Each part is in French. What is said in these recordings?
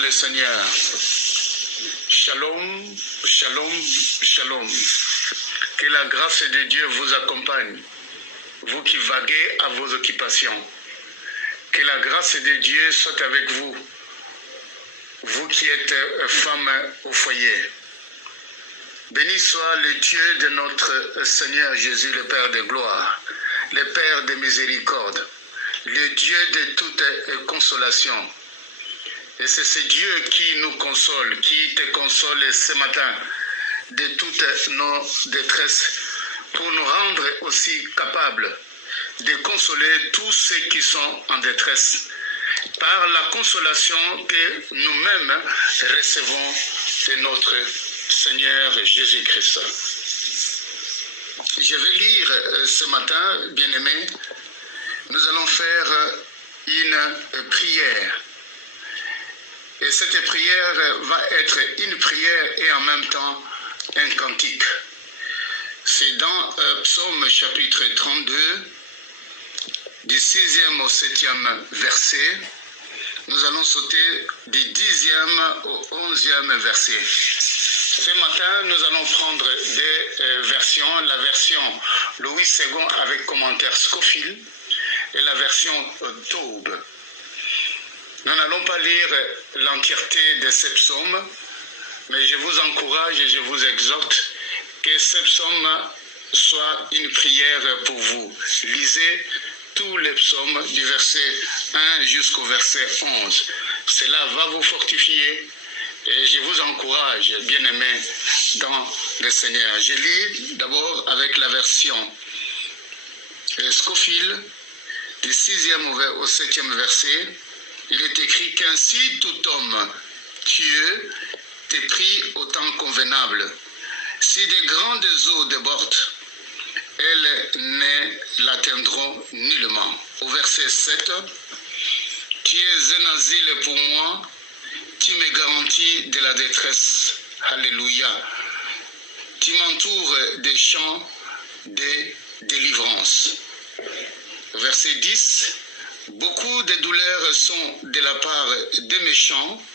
le Seigneur. Shalom, shalom, shalom. Que la grâce de Dieu vous accompagne, vous qui vaguez à vos occupations. Que la grâce de Dieu soit avec vous, vous qui êtes femmes au foyer. Béni soit le Dieu de notre Seigneur Jésus, le Père de gloire, le Père de miséricorde, le Dieu de toute consolation. Et c'est ce Dieu qui nous console, qui te console ce matin de toutes nos détresses, pour nous rendre aussi capables de consoler tous ceux qui sont en détresse, par la consolation que nous-mêmes recevons de notre Seigneur Jésus-Christ. Je vais lire ce matin, bien-aimés, nous allons faire une prière. Et cette prière va être une prière et en même temps un cantique. C'est dans Psaume chapitre 32, du 6e au 7e verset. Nous allons sauter du 10e au 11e verset. Ce matin, nous allons prendre des versions, la version Louis II avec commentaire Scofield et la version Taube. Nous n'allons pas lire l'entièreté de ces psaumes, mais je vous encourage et je vous exhorte que ces psaumes soient une prière pour vous. Lisez tous les psaumes du verset 1 jusqu'au verset 11. Cela va vous fortifier et je vous encourage, bien-aimés, dans le Seigneur. Je lis d'abord avec la version Scofield, du 6e au 7e verset. Il est écrit qu'ainsi tout homme pieux t'est pris au temps convenable. Si de grandes eaux débordent, elles ne l'atteindront nullement. Au verset 7, tu es un asile pour moi, tu me garantis de la détresse. Alléluia. Tu m'entoures des champs de délivrance. Verset 10, beaucoup de douleurs sont de la part des méchants,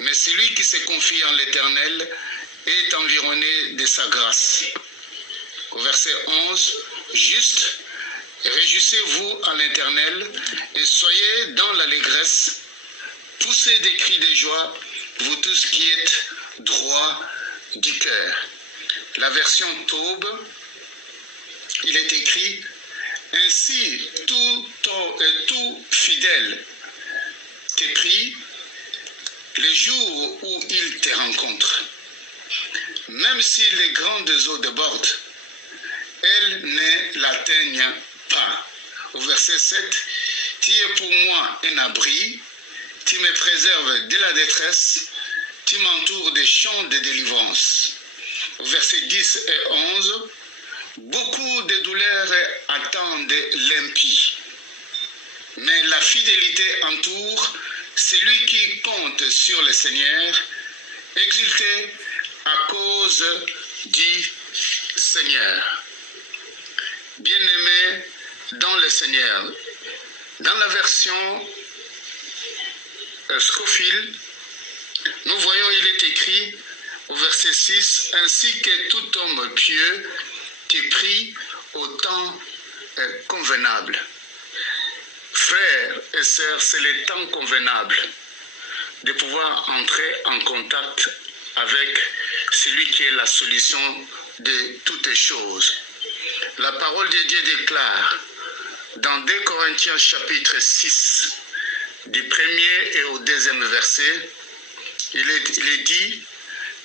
mais celui qui se confie en l'Éternel est environné de sa grâce. Au verset 11, juste, réjouissez-vous en l'Éternel et soyez dans l'allégresse, poussez des cris de joie, vous tous qui êtes droits du cœur. La version Taube, il est écrit: ainsi tout fidèle t'est pris les jours où il te rencontre. Même si les grandes eaux débordent, elles ne l'atteignent pas. Au verset 7, tu es pour moi un abri, tu me préserves de la détresse, tu m'entoures des champs de délivrance. Au verset 10 et 11, beaucoup de douleurs attendent l'impie, mais la fidélité entoure celui qui compte sur le Seigneur. Exultez à cause du Seigneur. Bien-aimés dans le Seigneur, dans la version Scofield, nous voyons, il est écrit au verset 6, ainsi que tout homme pieux t'est pris au temps convenable. Frères et sœurs, c'est le temps convenable de pouvoir entrer en contact avec celui qui est la solution de toutes choses. La parole de Dieu déclare dans 2 Corinthiens chapitre 6, du 1er et au 2e verset, il est dit: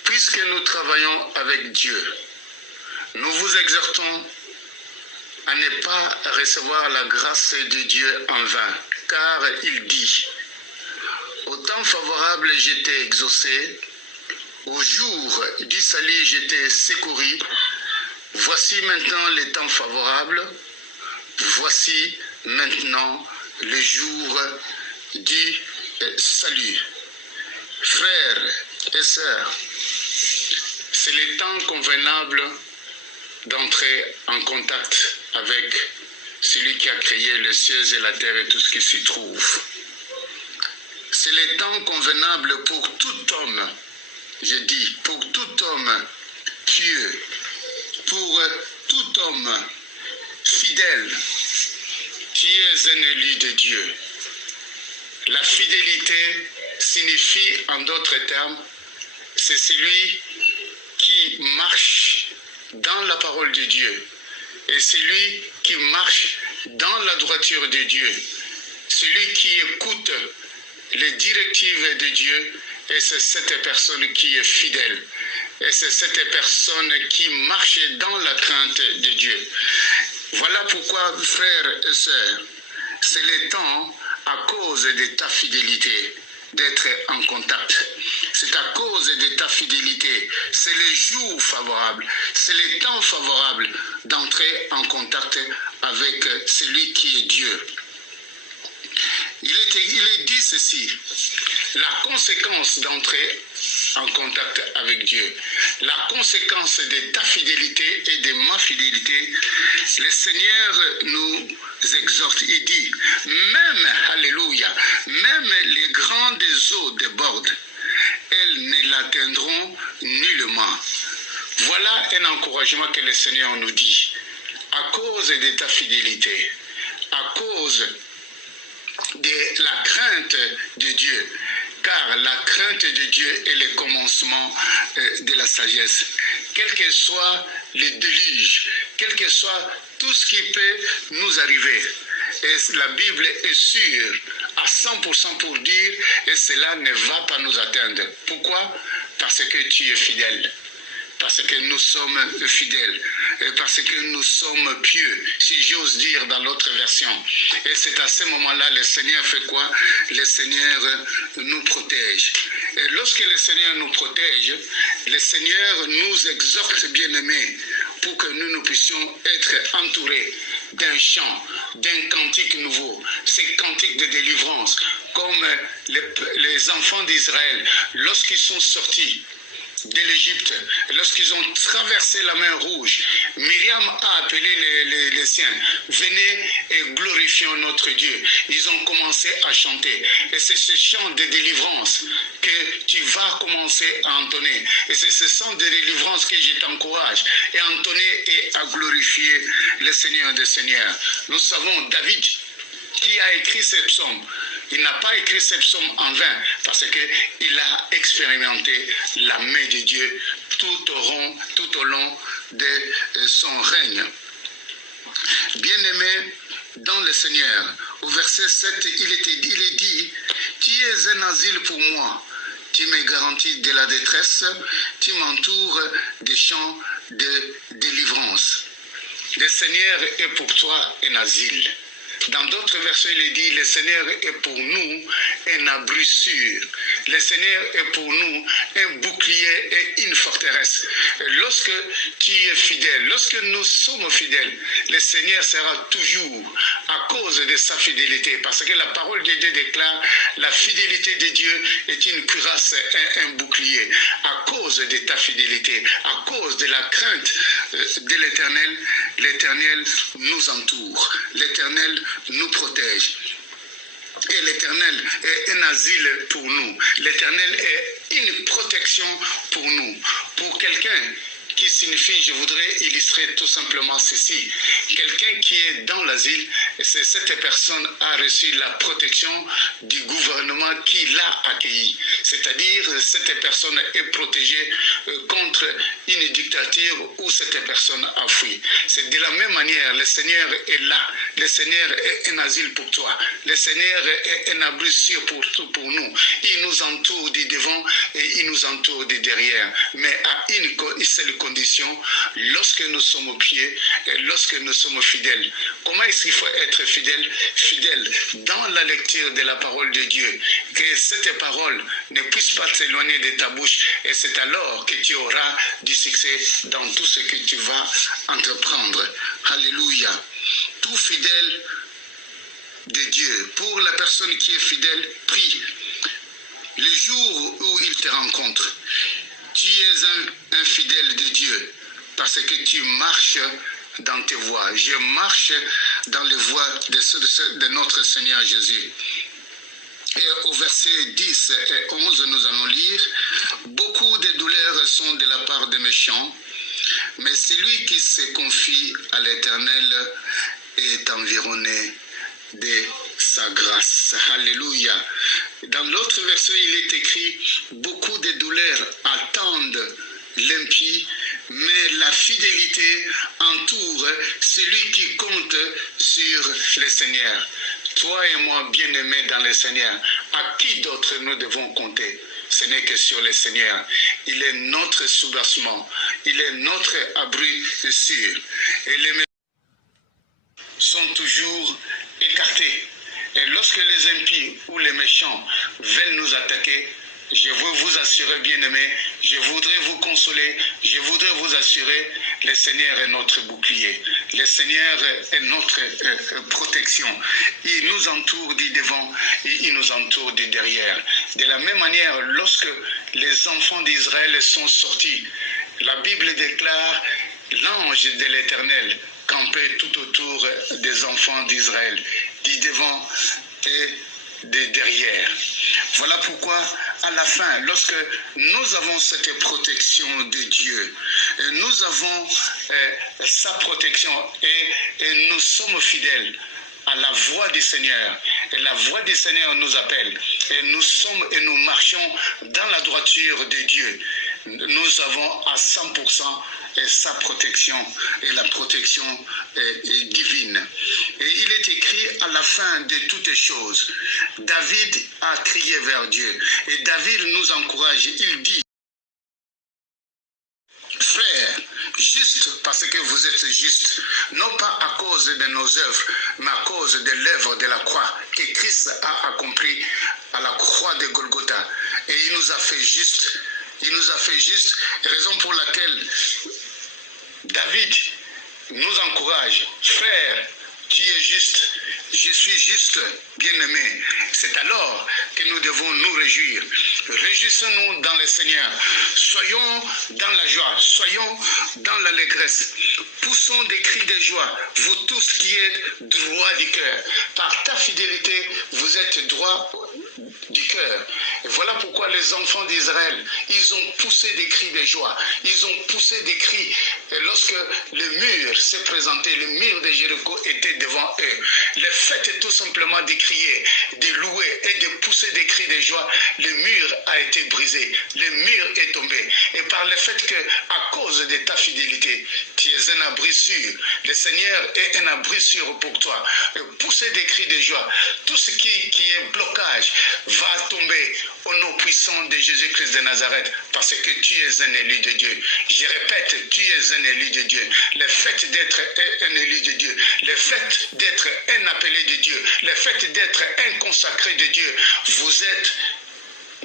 puisque nous travaillons avec Dieu, nous vous exhortons à ne pas recevoir la grâce de Dieu en vain, car il dit: au temps favorable j'étais exaucé, au jour du salut j'étais secouru, voici maintenant les temps favorables, voici maintenant le jour du salut. Frères et sœurs, c'est le temps convenable d'entrer en contact avec celui qui a créé les cieux et la terre et tout ce qui s'y trouve. c'est le temps convenable pour tout homme, je dis, pour tout homme pieux, pour tout homme fidèle, qui est un élu de Dieu. La fidélité signifie, en d'autres termes, c'est celui qui marche dans la parole de Dieu et celui qui marche dans la droiture de Dieu, celui qui écoute les directives de Dieu, et c'est cette personne qui est fidèle. Et c'est cette personne qui marche dans la crainte de Dieu. Voilà pourquoi, frères et sœurs, c'est le temps, à cause de ta fidélité, d'être en contact. C'est à cause de ta fidélité, c'est le jour favorable, c'est le temps favorable d'entrer en contact avec celui qui est Dieu. Il est dit ceci, la conséquence d'entrer en contact avec Dieu, la conséquence de ta fidélité et de ma fidélité, le Seigneur nous exhorte, il dit, même, alléluia, même les grandes eaux débordent, elles ne l'atteindront nullement. Voilà un encouragement que le Seigneur nous dit, à cause de ta fidélité, à cause de la crainte de Dieu, car la crainte de Dieu est le commencement de la sagesse. Quel que soit le déluge, quel que soit tout ce qui peut nous arriver, et la Bible est sûre à 100% pour dire, et cela ne va pas nous atteindre. Pourquoi? Parce que tu es fidèle. Parce que nous sommes fidèles, et parce que nous sommes pieux, si j'ose dire dans l'autre version. Et c'est à ce moment-là, le Seigneur fait quoi? Le Seigneur nous protège. Et lorsque le Seigneur nous protège, le Seigneur nous exhorte, bien-aimés, pour que nous puissions être entourés d'un chant, d'un cantique nouveau, ces cantiques de délivrance, comme les enfants d'Israël, lorsqu'ils sont sortis de l'Égypte, lorsqu'ils ont traversé la mer Rouge, Myriam a appelé les siens, venez et glorifions notre Dieu. Ils ont commencé à chanter. Et c'est ce chant de délivrance que tu vas commencer à entonner. Et c'est ce chant de délivrance que je t'encourage à entonner et à glorifier le Seigneur des Seigneurs. Nous savons, David, qui a écrit ces psaumes, il n'a pas écrit ces psaumes en vain, parce qu'il a expérimenté la main de Dieu tout au long de son règne. Bien-aimé dans le Seigneur, au verset 7, il est dit, « Tu es un asile pour moi, tu me garantis de la détresse, tu m'entoures des champs de délivrance. » Le Seigneur est pour toi un asile. Dans d'autres versets, il est dit, le Seigneur est pour nous un abri sûr. Le Seigneur est pour nous un bouclier et une forteresse. Lorsque tu es fidèle, lorsque nous sommes fidèles, le Seigneur sera toujours à cause de sa fidélité. Parce que la parole de Dieu déclare, la fidélité de Dieu est une cuirasse et un bouclier. À cause de ta fidélité, à cause de la crainte de l'Éternel, l'Éternel nous entoure. L'Éternel nous protège. Et l'Éternel est un asile pour nous. L'Éternel est une protection pour nous. Pour quelqu'un qui signifie, je voudrais illustrer tout simplement ceci. Quelqu'un qui est dans l'asile, cette personne a reçu la protection du gouvernement qui l'a accueilli. C'est-à-dire, cette personne est protégée contre une dictature où cette personne a fui. C'est de la même manière, le Seigneur est là. Le Seigneur est un asile pour toi. Le Seigneur est un abri sûr pour nous. Il nous entoure du devant et il nous entoure du derrière. Mais à une seule condition, lorsque nous sommes au pied et lorsque nous sommes fidèles. Comment est-ce qu'il faut être fidèle? Fidèle dans la lecture de la parole de Dieu. Que cette parole ne puisse pas s'éloigner de ta bouche, et c'est alors que tu auras du succès dans tout ce que tu vas entreprendre. Alléluia. Tout fidèle de Dieu, pour la personne qui est fidèle, prie. Le jour où il te rencontre, tu es un fidèle de Dieu parce que tu marches dans tes voies. Je marche dans les voies de notre Seigneur Jésus. Et au verset 10 et 11, nous allons lire, « Beaucoup de douleurs sont de la part des méchants, mais celui qui se confie à l'Éternel est environné de sa grâce. » Alléluia. Dans l'autre verset, il est écrit, « Beaucoup de douleurs attendent l'impie, mais la fidélité entoure celui qui compte sur le Seigneur. » Toi et moi, bien-aimés dans le Seigneur, à qui d'autre nous devons compter? Ce n'est que sur le Seigneur. Il est notre soubassement, il est notre abri sûr. Et les méchants sont toujours écartés. Et lorsque les impies ou les méchants veulent nous attaquer, je veux vous assurer, bien-aimés, je voudrais vous consoler, je voudrais vous assurer, le Seigneur est notre bouclier, le Seigneur est notre protection. Il nous entoure du devant et il nous entoure du derrière. De la même manière, lorsque les enfants d'Israël sont sortis, la Bible déclare l'ange de l'Éternel campait tout autour des enfants d'Israël, du devant et de derrière. Voilà pourquoi, à la fin, lorsque nous avons cette protection de Dieu, nous avons sa protection et nous sommes fidèles à la voix du Seigneur. Et la voix du Seigneur nous appelle. Et nous marchons dans la droiture de Dieu. Nous avons à 100% sa protection, et la protection est divine. Et il est écrit à la fin de toutes choses, David a crié vers Dieu. Et David nous encourage, il dit, frères, juste parce que vous êtes justes, non pas à cause de nos œuvres, mais à cause de l'œuvre de la croix que Christ a accomplie à la croix de Golgotha. Et il nous a fait juste. Il nous a fait juste, raison pour laquelle David nous encourage. Frère, tu es juste, je suis juste, bien-aimé. C'est alors que nous devons nous réjouir. Réjouissons-nous dans le Seigneur. Soyons dans la joie, soyons dans l'allégresse. Poussons des cris de joie, vous tous qui êtes droits du cœur. Par ta fidélité, vous êtes droits du cœur. Et voilà pourquoi les enfants d'Israël, ils ont poussé des cris de joie. Ils ont poussé des cris. Et lorsque le mur s'est présenté, le mur de Jéricho était devant eux. Le fait est tout simplement de crier, de louer et de pousser des cris de joie. Le mur a été brisé. Le mur est tombé. Et par le fait que, à cause de ta fidélité, tu es un abri sûr. Le Seigneur est un abri sûr pour toi. Et pousser des cris de joie. Tout ce qui est blocage va tomber au nom puissant de Jésus-Christ de Nazareth, parce que tu es un élu de Dieu. Je répète, tu es un élu de Dieu. Le fait d'être un élu de Dieu, le fait d'être un appelé de Dieu, le fait d'être un consacré de Dieu, vous êtes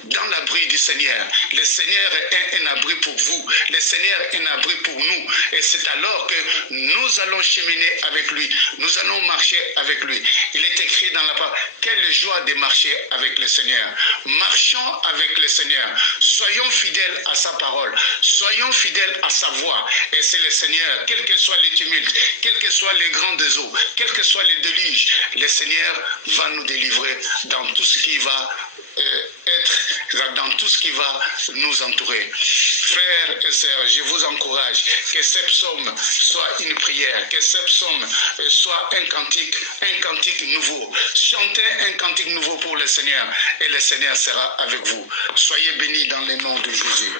dans l'abri du Seigneur. Le Seigneur est un abri pour vous. Le Seigneur est un abri pour nous. Et c'est alors que nous allons cheminer avec lui. Nous allons marcher avec lui. Il est écrit dans la parole, quelle joie de marcher avec le Seigneur. Marchons avec le Seigneur. Soyons fidèles à sa parole. Soyons fidèles à sa voix. Et c'est le Seigneur, quels que soient les tumultes, quels que soient les grands eaux, quels que soient les déluges, le Seigneur va nous délivrer dans tout ce qui va être dans tout ce qui va nous entourer. Frères et sœurs, je vous encourage que ce psaume soit une prière, que ce psaume soit un cantique nouveau. Chantez un cantique nouveau pour le Seigneur et le Seigneur sera avec vous. Soyez bénis dans le nom de Jésus.